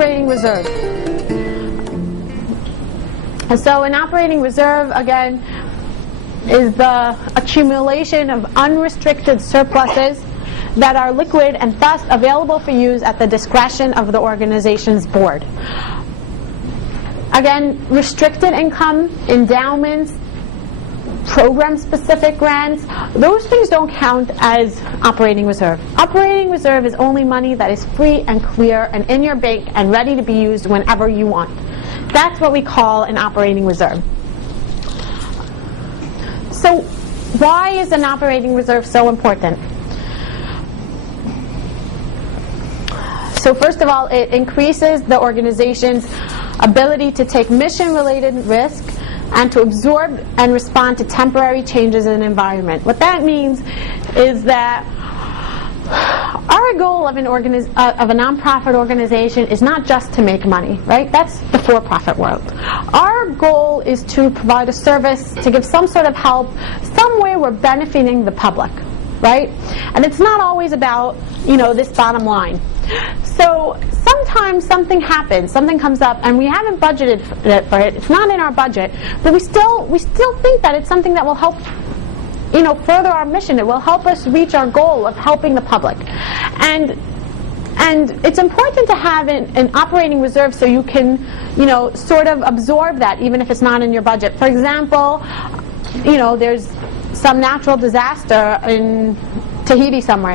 operating reserve. So an operating reserve, again, is the accumulation of unrestricted surpluses that are liquid and thus available for use at the discretion of the organization's board. Again, restricted income, endowments, program-specific grants, those things don't count as operating reserve. Operating reserve is only money that is free and clear and in your bank and ready to be used whenever you want. That's what we call an operating reserve. So why is an operating reserve so important? So first of all, it increases the organization's ability to take mission-related risk and to absorb and respond to temporary changes in the environment. What that means is that our goal of a nonprofit organization is not just to make money, right? That's the for-profit world. Our goal is to provide a service, to give some sort of help, some way we're benefiting the public, right? And it's not always about, this bottom line. So sometimes something happens, something comes up, and we haven't budgeted for it. It's not in our budget, but we still think that it's something that will help, further our mission. It will help us reach our goal of helping the public. And it's important to have an operating reserve so you can, sort of absorb that even if it's not in your budget. For example, there's some natural disaster in Tahiti somewhere,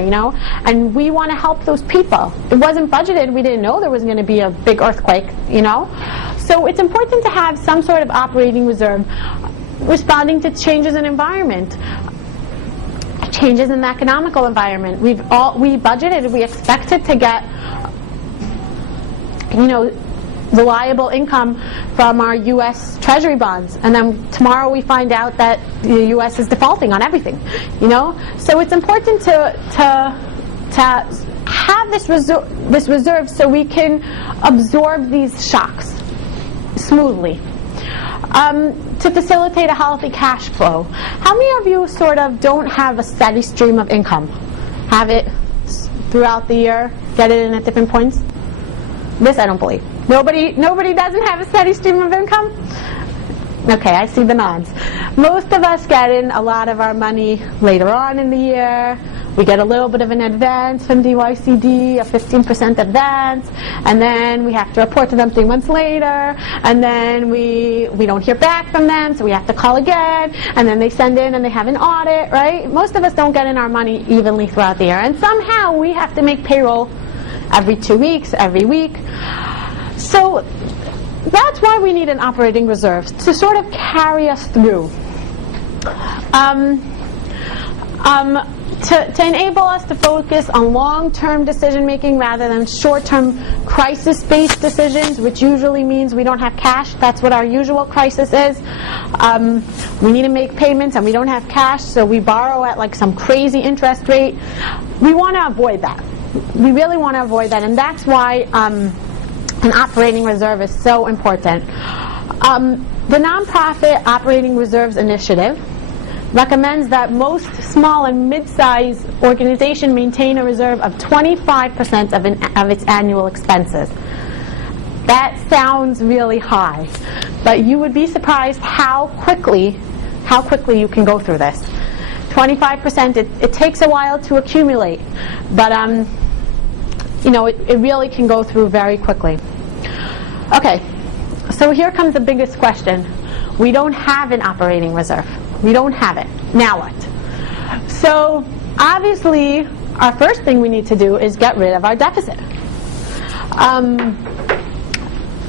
and we want to help those people. It wasn't budgeted. We didn't know there was going to be a big earthquake, So it's important to have some sort of operating reserve responding to changes in environment, changes in the economical environment. We budgeted, we expected to get, reliable income from our U.S. Treasury bonds, and then tomorrow we find out that the U.S. is defaulting on everything, So it's important to have this reserve so we can absorb these shocks smoothly. To facilitate a healthy cash flow. How many of you sort of don't have a steady stream of income? Have it throughout the year, get it in at different points? This I don't believe. Nobody doesn't have a steady stream of income? Okay, I see the nods. Most of us get in a lot of our money later on in the year. We get a little bit of an advance from DYCD, a 15% advance, and then we have to report to them 3 months later, and then we don't hear back from them, so we have to call again, and then they send in and they have an audit, right? Most of us don't get in our money evenly throughout the year, and somehow we have to make payroll every 2 weeks, every week. So that's why we need an operating reserve, to sort of carry us through. To enable us to focus on long-term decision-making rather than short-term crisis-based decisions, which usually means we don't have cash. That's what our usual crisis is. We need to make payments and we don't have cash, so we borrow at like some crazy interest rate. We want to avoid that. We really want to avoid that, and that's why an operating reserve is so important. The Nonprofit Operating Reserves Initiative recommends that most small and mid-sized organizations maintain a reserve of 25% of its annual expenses. That sounds really high, but you would be surprised how quickly you can go through this. 25%, it takes a while to accumulate, but it really can go through very quickly. Okay, so here comes the biggest question. We don't have an operating reserve. We don't have it. Now what? So obviously, our first thing we need to do is get rid of our deficit,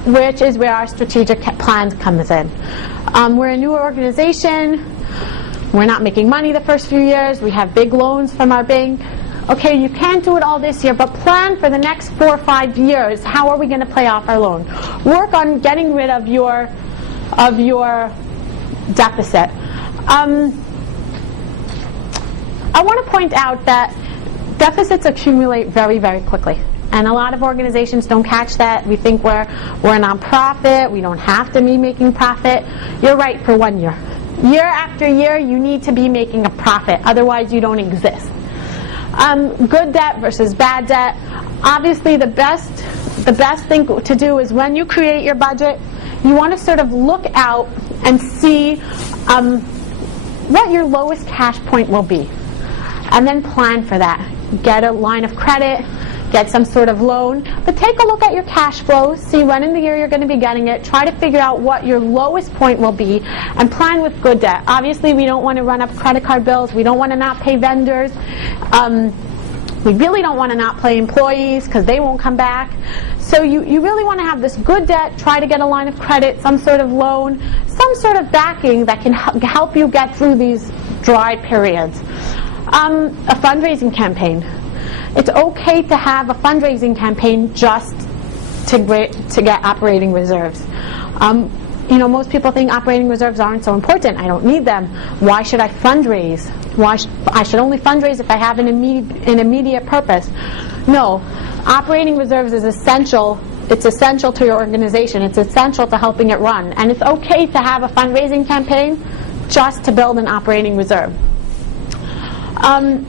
which is where our strategic plan comes in. We're a new organization. We're not making money the first few years. We have big loans from our bank. Okay, you can't do it all this year, but plan for the next 4 or 5 years. How are we going to pay off our loan? Work on getting rid of your deficit. I want to point out that deficits accumulate very, very quickly. And a lot of organizations don't catch that. We think we're a nonprofit. We don't have to be making profit. You're right for 1 year. Year after year, you need to be making a profit. Otherwise, you don't exist. Good debt versus bad debt. Obviously, the best the best thing to do is when you create your budget, you want to sort of look out and see what your lowest cash point will be, and then plan for that. Get a line of credit, get some sort of loan, but take a look at your cash flows, see when in the year you're going to be getting it, try to figure out what your lowest point will be, and plan with good debt. Obviously, we don't want to run up credit card bills, we don't want to not pay vendors, we really don't want to not pay employees because they won't come back. So you really want to have this good debt, try to get a line of credit, some sort of loan, some sort of backing that can help you get through these dry periods. A fundraising campaign. It's okay to have a fundraising campaign just to get operating reserves. Most people think operating reserves aren't so important. I don't need them. Why should I fundraise? I should only fundraise if I have an immediate purpose. No, operating reserves is essential. It's essential to your organization. It's essential to helping it run. And it's okay to have a fundraising campaign just to build an operating reserve.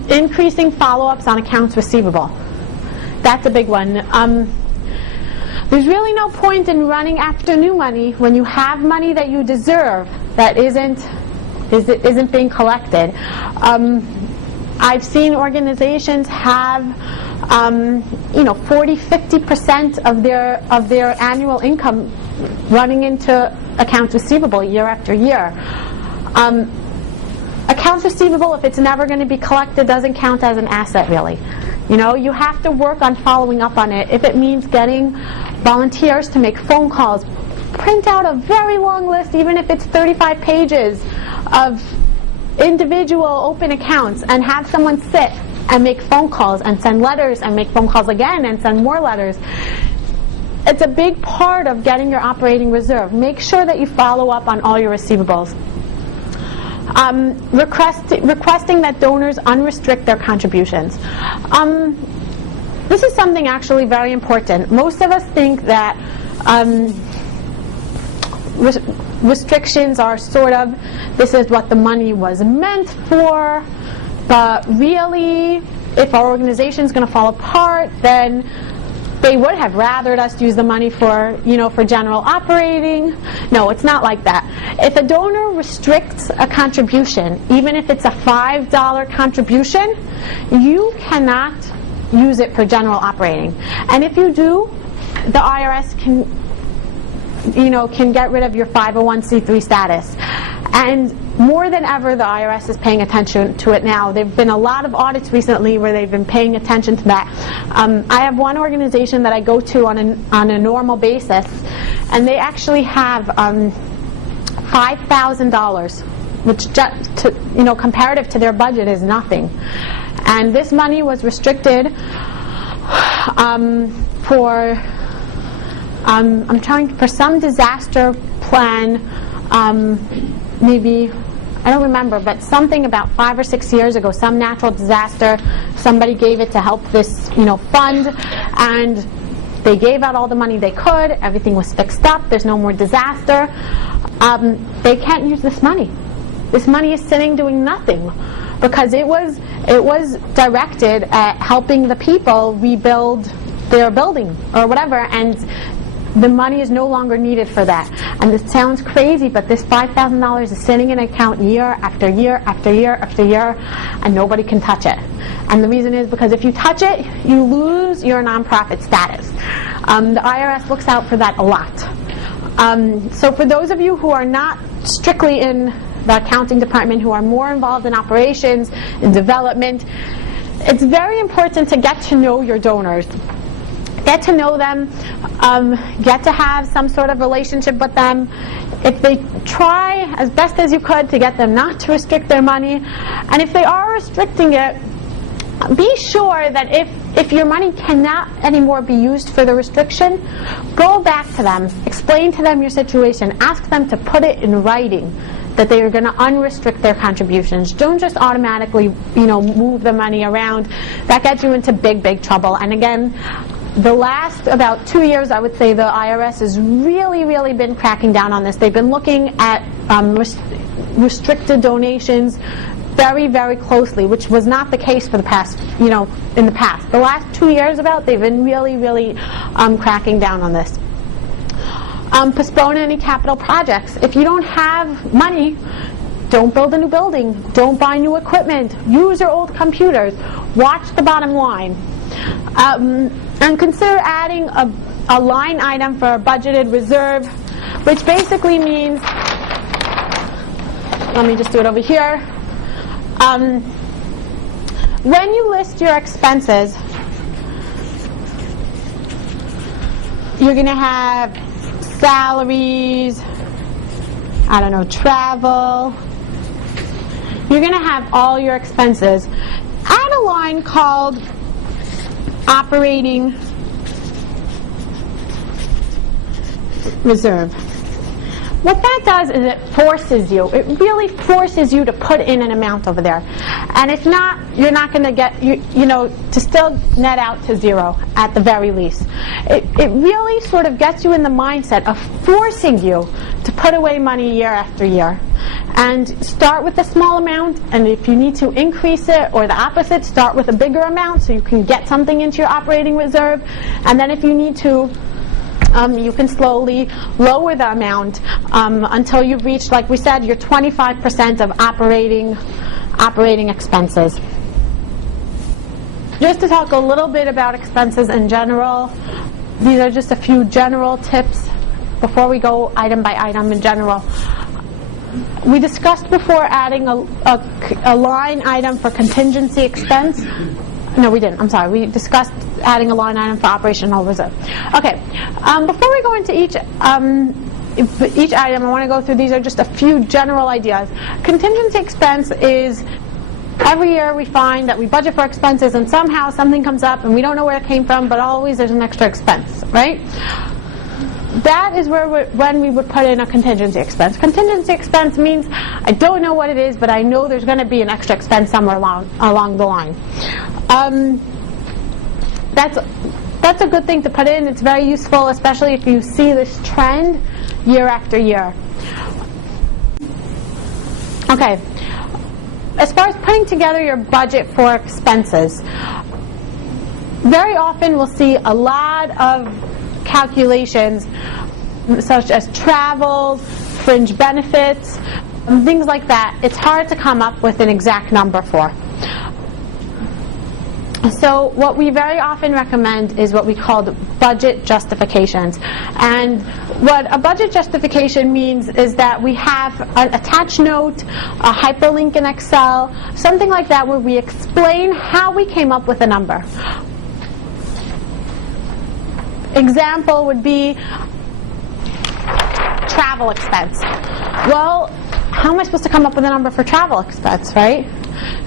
Increasing follow-ups on accounts receivable. That's a big one. There's really no point in running after new money when you have money that you deserve that isn't being collected. I've seen organizations have 40-50% of their annual income running into accounts receivable year after year. Accounts receivable, if it's never going to be collected, doesn't count as an asset, really. You have to work on following up on it. If it means getting volunteers to make phone calls, print out a very long list, even if it's 35 pages of individual open accounts, and have someone sit and make phone calls and send letters and make phone calls again and send more letters. It's a big part of getting your operating reserve. Make sure that you follow up on all your receivables. Requesting that donors unrestrict their contributions. This is something actually very important. Most of us think that restrictions are sort of, this is what the money was meant for, but really, if our organization is going to fall apart, then they would have rathered us use the money for general operating. No, it's not like that. If a donor restricts a contribution, even if it's a $5 contribution, you cannot use it for general operating. And if you do, the IRS can get rid of your 501c3 status. And more than ever, the IRS is paying attention to it now. There have been a lot of audits recently where they've been paying attention to that. I have one organization that I go to on a normal basis, and they actually have $5,000, which comparative to their budget is nothing. And this money was restricted for some disaster plan. Maybe, I don't remember, but something about 5 or 6 years ago, some natural disaster, somebody gave it to help this, fund, and they gave out all the money they could, everything was fixed up, there's no more disaster. They can't use this money. This money is sitting doing nothing because it was directed at helping the people rebuild their building or whatever, and the money is no longer needed for that. And this sounds crazy, but this $5,000 is sitting in an account year after year after year after year, and nobody can touch it. And the reason is because if you touch it, you lose your nonprofit status. The IRS looks out for that a lot. So for those of you who are not strictly in the accounting department, who are more involved in operations, in development, it's very important to get to know your donors. Get to know them, get to have some sort of relationship with them. If they try as best as you could to get them not to restrict their money, and if they are restricting it, be sure that if your money cannot anymore be used for the restriction, go back to them, explain to them your situation, ask them to put it in writing that they are going to unrestrict their contributions. Don't just automatically, move the money around. That gets you into big, big trouble. And again, the last about 2 years, I would say the IRS has really, really been cracking down on this. They've been looking at restricted donations very, very closely, which was not the case for the past, in the past. The last 2 years they've been really, really cracking down on this. Postpone any capital projects. If you don't have money, don't build a new building. Don't buy new equipment. Use your old computers. Watch the bottom line. And consider adding a line item for a budgeted reserve, which basically means, let me just do it over here. When you list your expenses, you're going to have salaries, travel. You're going to have all your expenses. Add a line called operating reserve. What that does is it really forces you to put in an amount over there. And if not, you're not going to get, to still net out to zero at the very least. It really sort of gets you in the mindset of forcing you to put away money year after year. And start with a small amount, and if you need to increase it, or the opposite, start with a bigger amount so you can get something into your operating reserve. And then if you need to, you can slowly lower the amount until you've reached, like we said, your 25% of operating expenses. Just to talk a little bit about expenses in general, these are just a few general tips before we go item by item in general. We discussed before adding a line item for contingency expense. No, we didn't. I'm sorry. We discussed adding a line item for operational reserve. Okay. Before we go into each item, I want to go through, these are just a few general ideas. Contingency expense is, every year we find that we budget for expenses and somehow something comes up and we don't know where it came from, but always there's an extra expense, right? That is when we would put in a contingency expense. Contingency expense means I don't know what it is, but I know there's going to be an extra expense somewhere along the line. That's a good thing to put in. It's very useful, especially if you see this trend year after year. Okay. As far as putting together your budget for expenses, very often we'll see a lot of calculations such as travel, fringe benefits, things like that. It's hard to come up with an exact number for. So what we very often recommend is what we call budget justifications. And what a budget justification means is that we have an attached note, a hyperlink in Excel, something like that, where we explain how we came up with a number. Example would be travel expense. Well, how am I supposed to come up with a number for travel expense, right?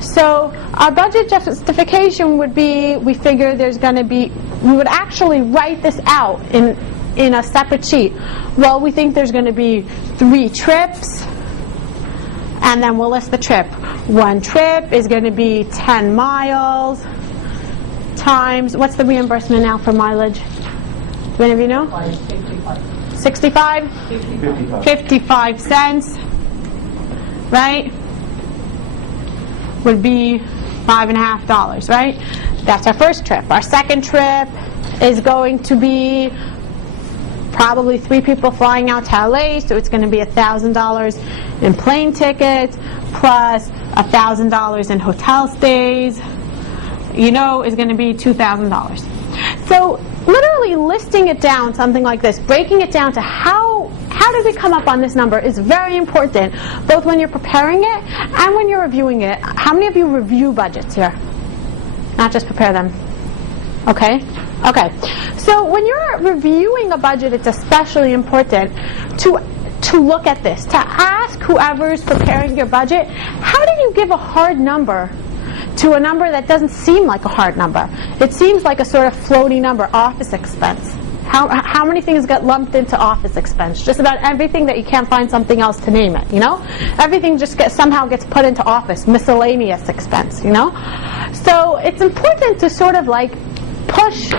So our budget justification would be, we figure there's going to be, we would actually write this out in a separate sheet. Well, we think there's going to be 3 trips, and then we'll list the trip. One trip is going to be 10 miles times, what's the reimbursement now for mileage? Do any of you know? 65? 55 cents, right? Would be $5.50, right? That's our first trip. Our second trip is going to be probably 3 people flying out to LA, so it's going to be $1,000 in plane tickets plus $1,000 in hotel stays. Is going to be $2,000. So literally listing it down, something like this, breaking it down to how did we come up on this number is very important, both when you're preparing it and when you're reviewing it. How many of you review budgets here? Not just prepare them. Okay? Okay. So when you're reviewing a budget, it's especially important to look at this, to ask whoever's preparing your budget, how did you give a hard number to a number that doesn't seem like a hard number? It seems like a sort of floating number, office expense. How many things get lumped into office expense? Just about everything that you can't find something else to name it, Everything just somehow gets put into office, miscellaneous expense, So it's important to sort of like push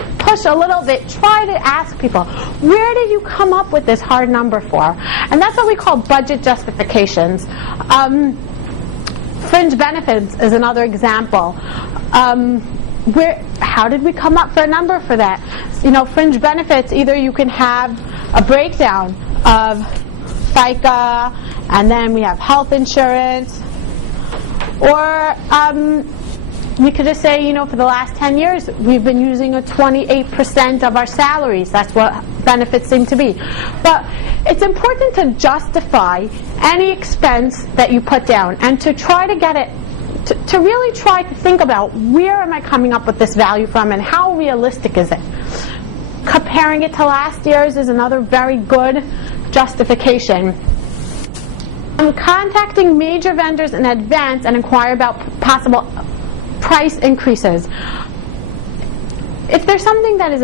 a little bit, try to ask people, where did you come up with this hard number for? And that's what we call budget justifications. Fringe benefits is another example. How did we come up for a number for that? Fringe benefits, either you can have a breakdown of FICA, and then we have health insurance, or we could just say, for the last 10 years, we've been using a 28% of our salaries. That's what benefits seem to be. But it's important to justify any expense that you put down and to try to get it, to really try to think about where am I coming up with this value from and how realistic is it. Comparing it to last year's is another very good justification. Contacting major vendors in advance and inquire about possible price increases. If there's something that is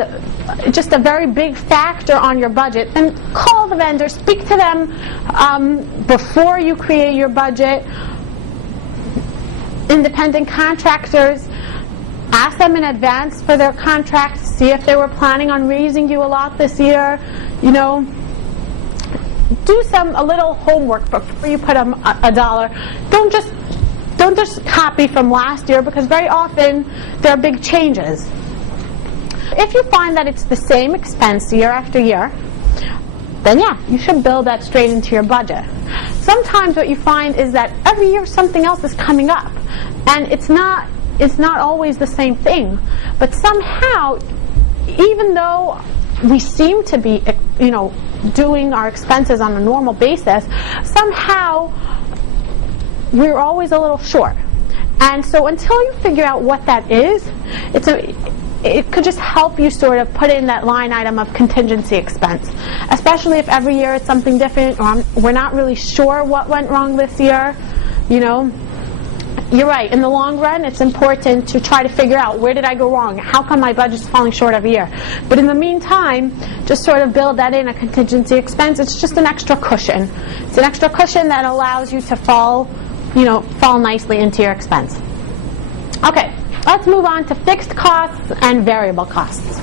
just a very big factor on your budget, then call the vendor, speak to them before you create your budget. Independent contractors, ask them in advance for their contracts, see if they were planning on raising you a lot this year. Do a little homework before you put a dollar. Don't just copy from last year, because very often there are big changes. If you find that it's the same expense year after year, then yeah, you should build that straight into your budget. Sometimes what you find is that every year something else is coming up, and it's not always the same thing. But somehow, even though we seem to be, doing our expenses on a normal basis, somehow we're always a little short. And so until you figure out what that is, it could just help you sort of put in that line item of contingency expense, especially if every year it's something different, or we're not really sure what went wrong this year. You're right. In the long run, it's important to try to figure out, where did I go wrong? How come my budget's falling short every year? But in the meantime, just sort of build that in, a contingency expense. It's just an extra cushion. It's an extra cushion that allows you to fall nicely into your expense. Okay, let's move on to fixed costs and variable costs.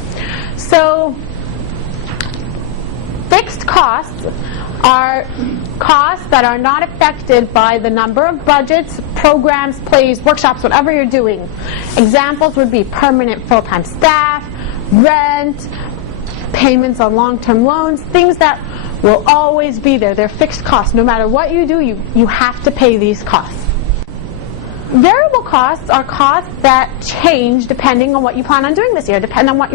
So, fixed costs are costs that are not affected by the number of budgets, programs, plays, workshops, whatever you're doing. Examples would be permanent full-time staff, rent, payments on long-term loans, things that will always be there. They're fixed costs. No matter what you do, you have to pay these costs. Variable costs are costs that change depending on what you plan on doing this year, depending on what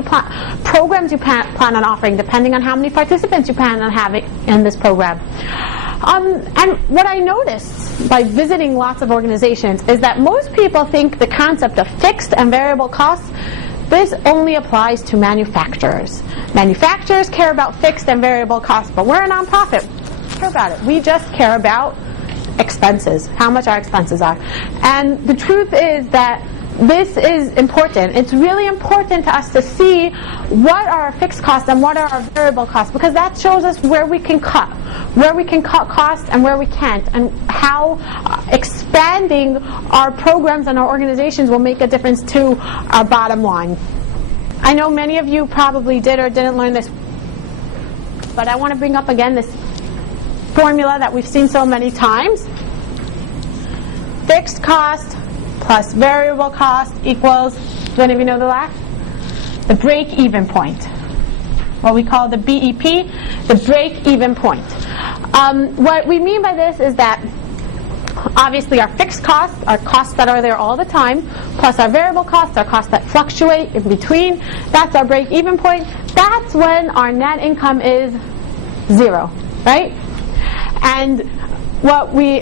programs you plan on offering, depending on how many participants you plan on having in this program. And what I noticed by visiting lots of organizations is that most people think the concept of fixed and variable costs, this only applies to manufacturers. Manufacturers care about fixed and variable costs, but we're a nonprofit. We don't care about it. We just care about expenses, how much our expenses are. And the truth is that this is important. It's really important to us to see what are our fixed costs and what are our variable costs, because that shows us where we can cut costs and where we can't, and how expanding our programs and our organizations will make a difference to our bottom line. I know many of you probably did or didn't learn this, but I want to bring up again this formula that we've seen so many times. Fixed cost plus variable cost equals, do any of you know the last? The break-even point. What we call the BEP, the break-even point. What we mean by this is that obviously our fixed costs are costs that are there all the time, plus our variable costs are costs that fluctuate in between. That's our break-even point. That's when our net income is 0, right? And what we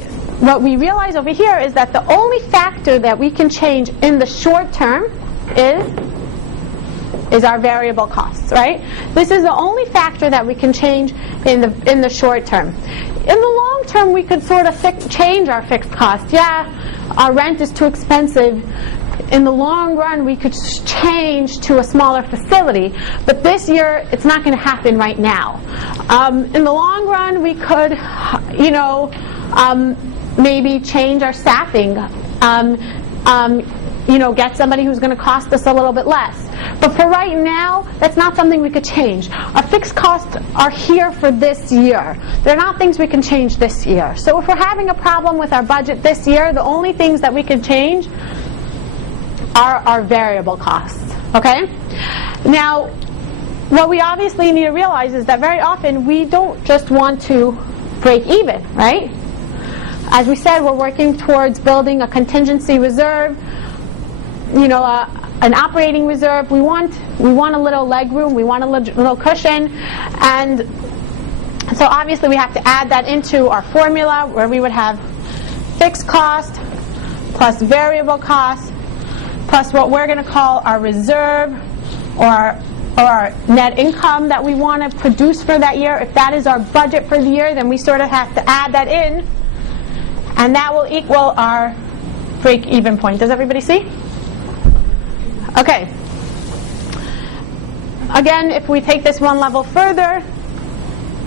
realize over here is that the only factor that we can change in the short term is our variable costs, right? This is the only factor that we can change in the short term. In the long term, we could sort of change our fixed costs. Yeah, our rent is too expensive. In the long run, we could change to a smaller facility, but this year, it's not going to happen right now. In the long run, we could, maybe change our staffing, get somebody who's going to cost us a little bit less. But for right now, that's not something we could change. Our fixed costs are here for this year. They're not things we can change this year. So if we're having a problem with our budget this year, the only things that we can change are our variable costs. Okay? Now, what we obviously need to realize is that very often we don't just want to break even, right? As we said, we're working towards building a contingency reserve, you know, an operating reserve. We want a little leg room, we want a little cushion, and so obviously we have to add that into our formula where we would have fixed cost plus variable cost plus what we're going to call our reserve or our net income that we want to produce for that year. If that is our budget for the year, then we sort of have to add that in, and that will equal our break-even point. Does everybody see? Okay. Again, if we take this one level further,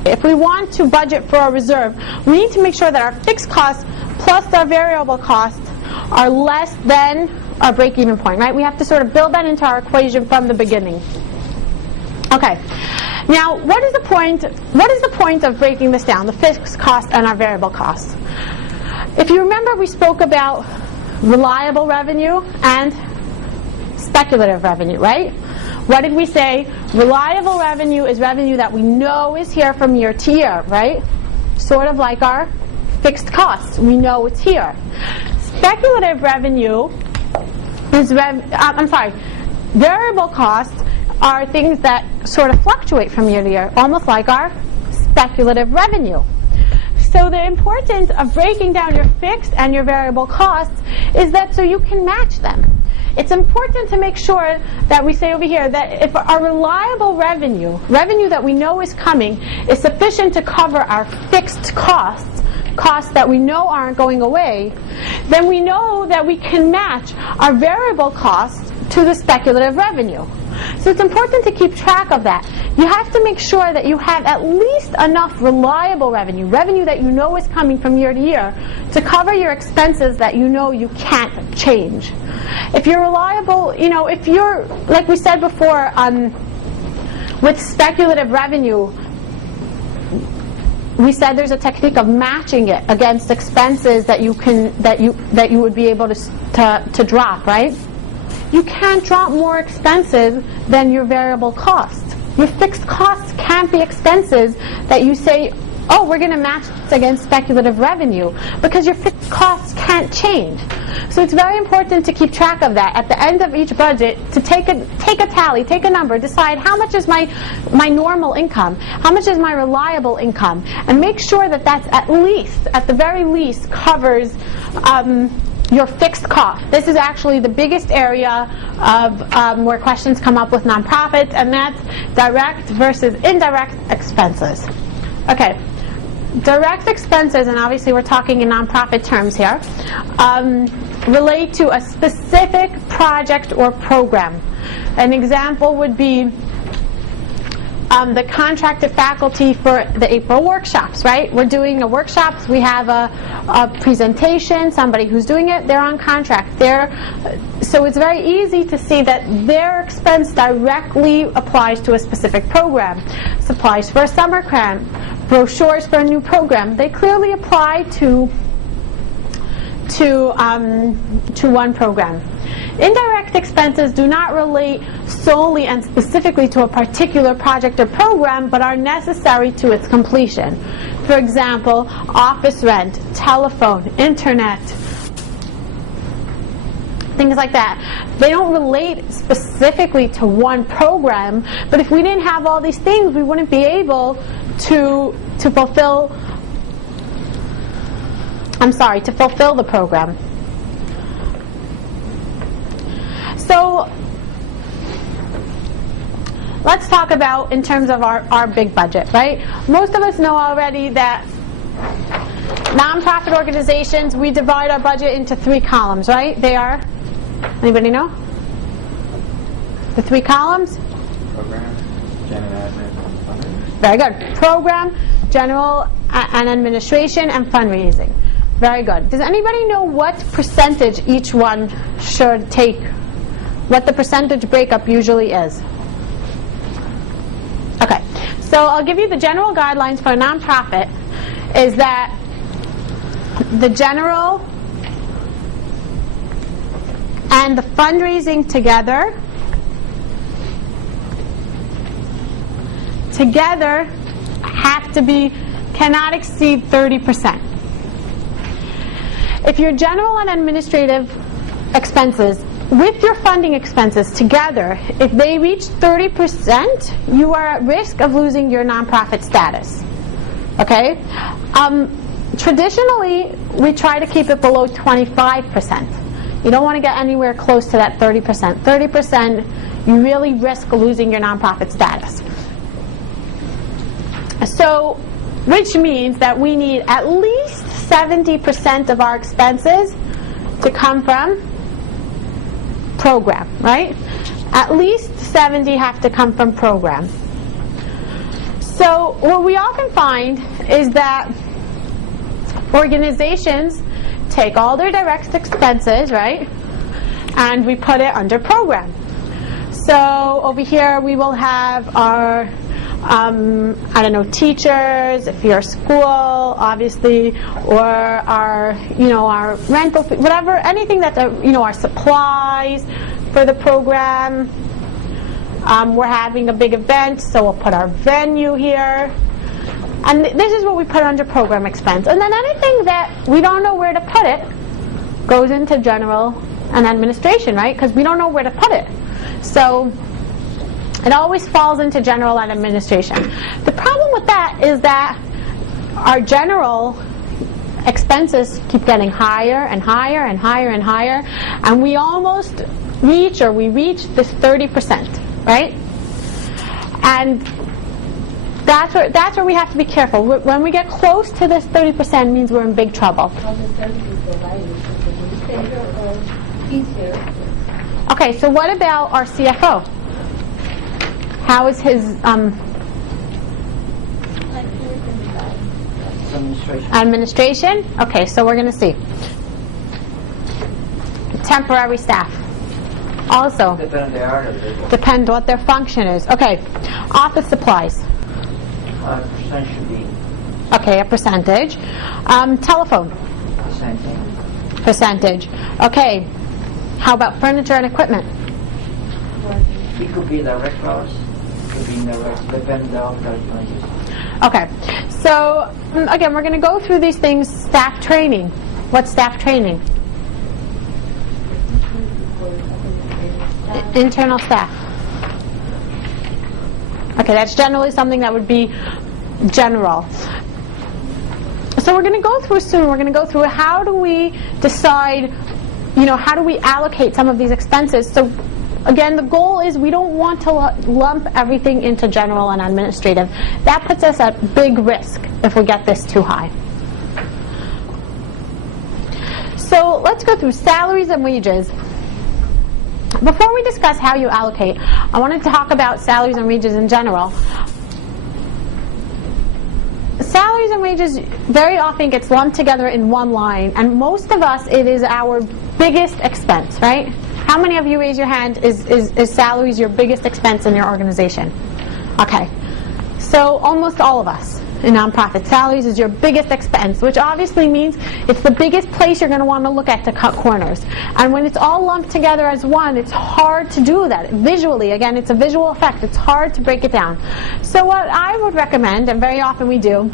if we want to budget for our reserve, we need to make sure that our fixed costs plus our variable costs are less than our break-even point, right? We have to sort of build that into our equation from the beginning. Okay. Now, what is the point of breaking this down, the fixed cost and our variable costs? If you remember, we spoke about reliable revenue and speculative revenue, right? What did we say? Reliable revenue is revenue that we know is here from year to year, right? Sort of like our fixed costs. We know it's here. Speculative revenue is variable costs are things that sort of fluctuate from year to year, almost like our speculative revenue. So the importance of breaking down your fixed and your variable costs is that so you can match them. It's important to make sure that we say over here that if our reliable revenue that we know is coming, is sufficient to cover our fixed costs that we know aren't going away, then we know that we can match our variable costs to the speculative revenue. So it's important to keep track of that. You have to make sure that you have at least enough reliable revenue that you know is coming from year to year, to cover your expenses that you know you can't change. If you're reliable, you know, if you're, like we said before, with speculative revenue, we said there's a technique of matching it against expenses that you would be able to drop, right? You can't drop more expenses than your variable costs. Your fixed costs can't be expenses that you say, oh, we're going to match this against speculative revenue, because your fixed costs can't change. So it's very important to keep track of that at the end of each budget, to take a tally, take a number, decide how much is my normal income, how much is my reliable income, and make sure that that's at the very least, covers your fixed cost. This is actually the biggest area of where questions come up with nonprofits, and that's direct versus indirect expenses. Okay, direct expenses, and obviously we're talking in nonprofit terms here, relate to a specific project or program. An example would be the contracted faculty for the April workshops, right? We're doing a workshops, we have a presentation, somebody who's doing it, they're on contract. So it's very easy to see that their expense directly applies to a specific program. Supplies for a summer camp, brochures for a new program, they clearly apply to one program. Indirect expenses do not relate solely and specifically to a particular project or program, but are necessary to its completion. For example, office rent, telephone, internet, things like that. They don't relate specifically to one program, but if we didn't have all these things, we wouldn't be able to fulfill the program. So let's talk about in terms of our big budget, right? Most of us know already that nonprofit organizations, we divide our budget into 3 columns, right? They are, anybody know? The 3 columns? Program, general admin, and fundraising. Very good. Program, general and administration, and fundraising. Very good. Does anybody know what percentage each one should take what the percentage breakup usually is. Okay, so I'll give you the general guidelines for a nonprofit is that the general and the fundraising together have to be, cannot exceed 30%. If your general and administrative expenses with your funding expenses together, if they reach 30%, you are at risk of losing your nonprofit status. Okay? Traditionally, we try to keep it below 25%. You don't want to get anywhere close to that 30%. 30%, you really risk losing your nonprofit status. So, which means that we need at least 70% of our expenses to come from program, right? At least 70 have to come from program. So what we often find is that organizations take all their direct expenses, right, and we put it under program. So over here we will have our I don't know, teachers, if you're a school, obviously, or our, our rental, whatever, anything that, our supplies for the program. We're having a big event, so we'll put our venue here. And this is what we put under program expense. And then anything that we don't know where to put it goes into general and administration, right? Because we don't know where to put it. So it always falls into general and administration. The problem with that is that our general expenses keep getting higher and higher and higher and higher, and we almost reach this 30%, right? And that's where we have to be careful. When we get close to this 30%, it means we're in big trouble. Okay, so what about our CFO? How is his administration? Okay, so we're going to see. Temporary staff. Also, depend what their function is. Okay, office supplies. Percent should be. Okay, a percentage. Telephone. Same thing. Percentage. Okay, how about furniture and equipment? It could be direct costs. Could be indirect, depending on the expenses. Okay, so again, we're going to go through these things. Staff training. What's staff training? Internal staff. Okay, that's generally something that would be general. So we're going to go through soon. We're going to go through how do we decide, how do we allocate some of these expenses. So again, the goal is we don't want to lump everything into general and administrative. That puts us at big risk if we get this too high. So let's go through salaries and wages. Before we discuss how you allocate, I wanted to talk about salaries and wages in general. Salaries and wages very often gets lumped together in one line, and most of us, it is our biggest expense, right? How many of you, raise your hand, is salaries your biggest expense in your organization? Okay. So almost all of us in nonprofit, salaries is your biggest expense, which obviously means it's the biggest place you're going to want to look at to cut corners. And when it's all lumped together as one, it's hard to do that visually. Again, it's a visual effect. It's hard to break it down. So what I would recommend, and very often we do,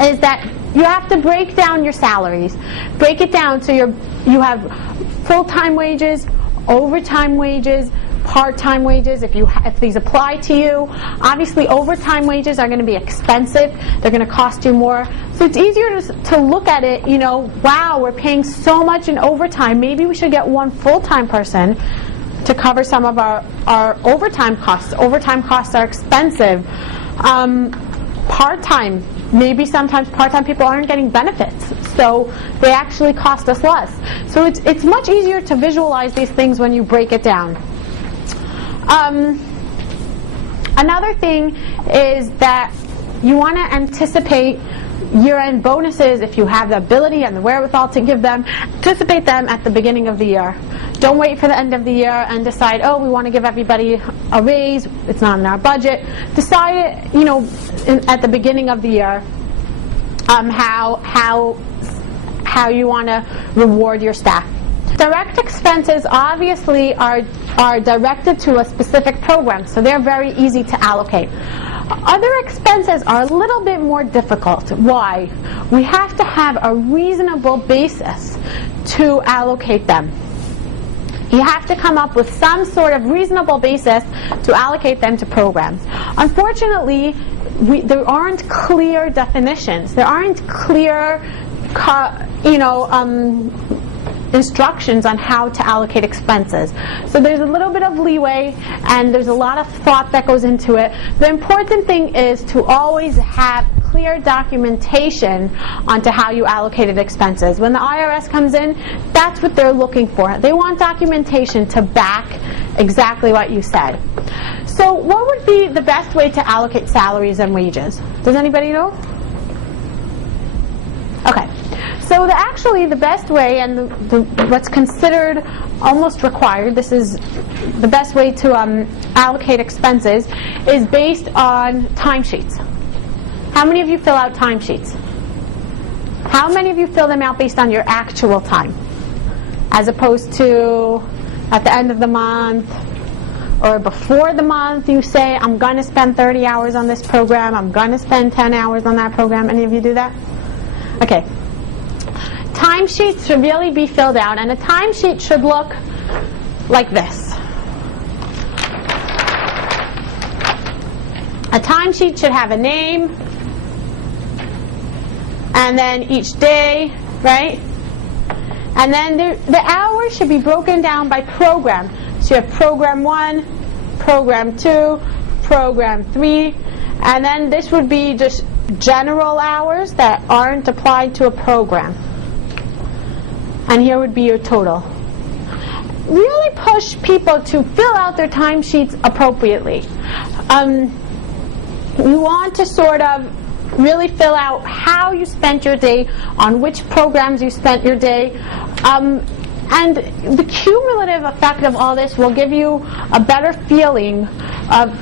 is that you have to break down your salaries. Break it down so you have full-time wages, overtime wages, part-time wages, if these apply to you. Obviously, overtime wages are going to be expensive. They're going to cost you more. So it's easier to look at it, wow, we're paying so much in overtime. Maybe we should get one full-time person to cover some of our overtime costs. Overtime costs are expensive. Part-time, maybe sometimes part-time people aren't getting benefits, so they actually cost us less. So it's much easier to visualize these things when you break it down. Another thing is that you want to anticipate year-end bonuses, if you have the ability and the wherewithal to give them, anticipate them at the beginning of the year. Don't wait for the end of the year and decide, oh, we want to give everybody a raise, it's not in our budget. Decide it, at the beginning of the year, how you want to reward your staff. Direct expenses obviously are directed to a specific program, so they're very easy to allocate. Other expenses are a little bit more difficult. Why? We have to have a reasonable basis to allocate them. You have to come up with some sort of reasonable basis to allocate them to programs. Unfortunately, there aren't clear definitions. There aren't clear, instructions on how to allocate expenses. So there's a little bit of leeway, and there's a lot of thought that goes into it. The important thing is to always have clear documentation onto how you allocated expenses. When the IRS comes in, that's what they're looking for. They want documentation to back exactly what you said. So what would be the best way to allocate salaries and wages? Does anybody know? Okay. So the best way, and what's considered almost required, this is the best way to allocate expenses, is based on timesheets. How many of you fill out timesheets? How many of you fill them out based on your actual time, as opposed to at the end of the month or before the month you say, I'm going to spend 30 hours on this program, I'm going to spend 10 hours on that program? Any of you do that? Okay. Timesheets should really be filled out, and a timesheet should look like this. A timesheet should have a name, and then each day, right? And then the hours should be broken down by program. So you have program 1, program 2, program 3, and then this would be just general hours that aren't applied to a program. And here would be your total. Really push people to fill out their timesheets appropriately. You want to sort of really fill out how you spent your day, on which programs you spent your day, and the cumulative effect of all this will give you a better feeling of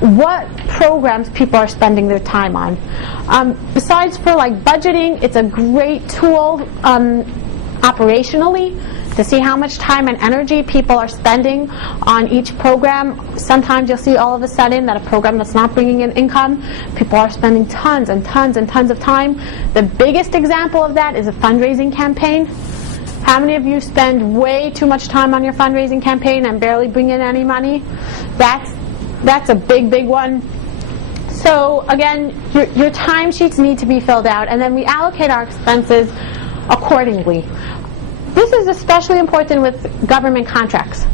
what programs people are spending their time on. Besides for budgeting, it's a great tool operationally to see how much time and energy people are spending on each program. Sometimes you'll see all of a sudden that a program that's not bringing in income, people are spending tons and tons and tons of time. The biggest example of that is a fundraising campaign. How many of you spend way too much time on your fundraising campaign and barely bring in any money? That's a big one. So again, your timesheets need to be filled out, and then we allocate our expenses accordingly. This is especially important with government contracts.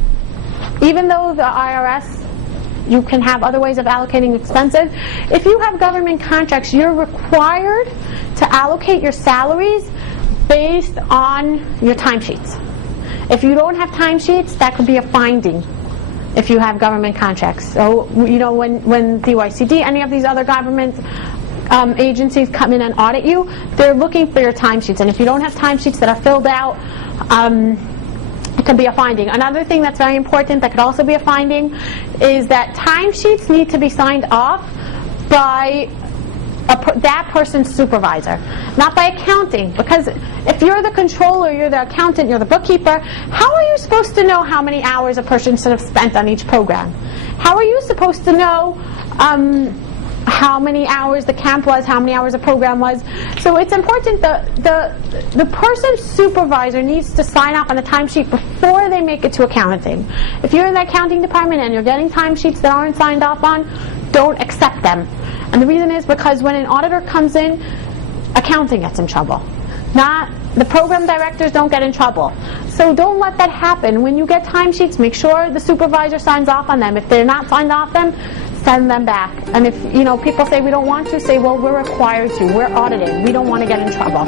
Even though the IRS, you can have other ways of allocating expenses, if you have government contracts, you're required to allocate your salaries based on your timesheets. If you don't have timesheets, that could be a finding if you have government contracts. So, when the OECD, any of these other government agencies come in and audit you, they're looking for your timesheets. And if you don't have timesheets that are filled out, it can be a finding. Another thing that's very important that could also be a finding is that timesheets need to be signed off by that person's supervisor, not by accounting. Because if you're the controller, you're the accountant, you're the bookkeeper, how are you supposed to know how many hours a person should have spent on each program? How are you supposed to know how many hours the camp was, how many hours the program was? So it's important the person's supervisor needs to sign off on the timesheet before they make it to accounting. If you're in the accounting department and you're getting timesheets that aren't signed off on, don't accept them. And the reason is because when an auditor comes in, accounting gets in trouble. Not the program directors don't get in trouble. So don't let that happen. When you get timesheets, make sure the supervisor signs off on them. If they're not signed off them, send them back. And if people say we don't want to, say, well, we're required to. We're audited. We don't want to get in trouble.